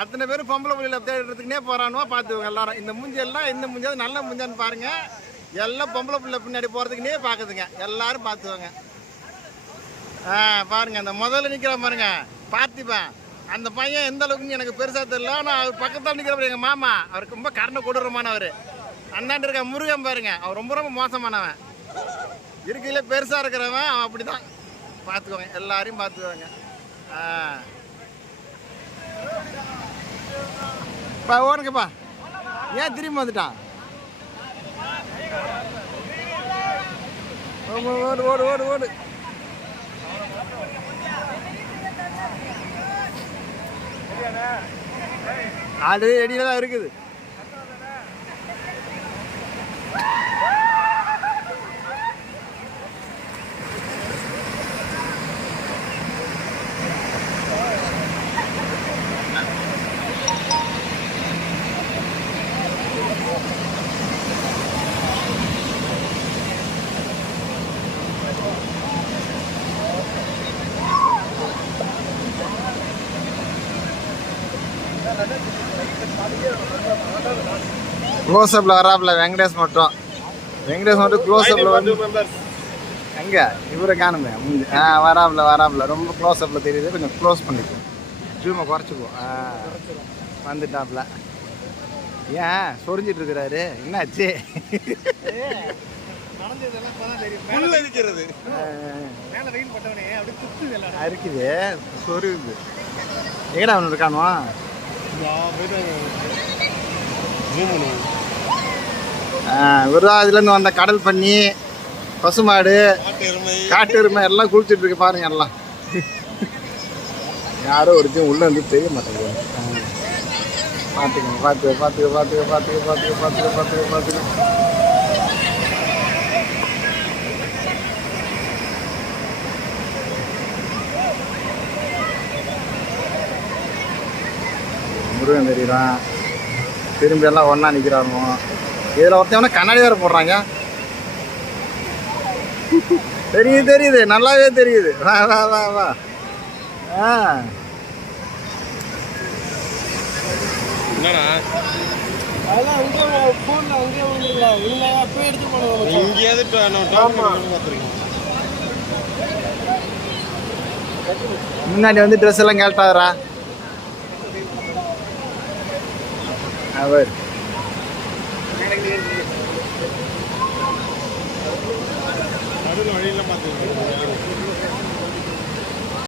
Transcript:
அத்தனை பேரும் பொம்பளை புள்ளியில் தேடுறதுக்குனே போகிறானுவோ பார்த்துக்கோங்க எல்லாரும். இந்த மூஞ்செல்லாம் இந்த மூஞ்சாவது நல்ல மூஞ்சான்னு பாருங்கள். எல்லாம் பொம்பளை புள்ள பின்னாடி போகிறதுக்குனே பார்க்குதுங்க. எல்லாரும் பார்த்துக்கோங்க. பாருங்கள் அந்த முதல்ல நிற்கிறான் பாருங்க பார்த்திப்பேன். அந்த பையன் எந்த அளவுக்குன்னு எனக்கு பெருசாக தெரியல. ஆனால் அவர் பக்கத்தில் நிற்கிறவர் எங்கள் மாமா. அவருக்கு ரொம்ப கருணை கொடூரமானவர். அந்தாண்டு இருக்க முருகன் பாருங்க, அவர் ரொம்ப ரொம்ப மோசமானவன். இருக்கையில பெருசாக இருக்கிறவன் அவன் அப்படி தான். பார்த்துக்கோங்க, எல்லாரையும் பார்த்துக்கோங்க. ஓடுங்கப்பா. ஏன் திரும்பி வந்துட்டான்? ஓடு ஓடு ஓடு ஓடு. ஆல்ரெடி ரெடியில தான் இருக்குது. க்ளோஸ்அப்ல வராப்புல வெங்கடேஷ் மட்டும். வெங்கடேஷ் மட்டும் க்ளோஸ்அப்ல வந்து எங்க இவரை காணுமே. வராப்புல ரொம்ப க்ளோஸ்அப்ல தெரியுது. கொஞ்சம் க்ளோஸ் பண்ணிப்போம், ஜூமை குறைச்சிப்போம். வந்துட்டாப்புல. ஏன் சொரிஞ்சிட்டு இருக்கிறாரு? என்னாச்சு? இருக்குது சொருகுது. எங்கடா அவனு இருக்கானுவா? இதுலேருந்து வந்த கடல் பண்ணி, பசுமாடு, காட்டு எருமை எல்லாம் குளிச்சுட்டு இருக்கு பாருங்க. எல்லாம் யாரோ ஒருத்தையும் உள்ள வந்து தெரிய மாட்டேங்குது. பார்த்துக்கோங்க, பார்த்துக்க. முருகன் தெரியுறான். திரும்பி எல்லாம் ஒன்றா நிற்கிறாங்க. இதில் ஒருத்தவன கண்ணாடி வேறு போடுறாங்க. தெரியுது நல்லாவே தெரியுது. வா. முன்னாடி வந்து ட்ரெஸ் எல்லாம் கேட்டாரா அவர்? வழியெல்லாம் பார்த்து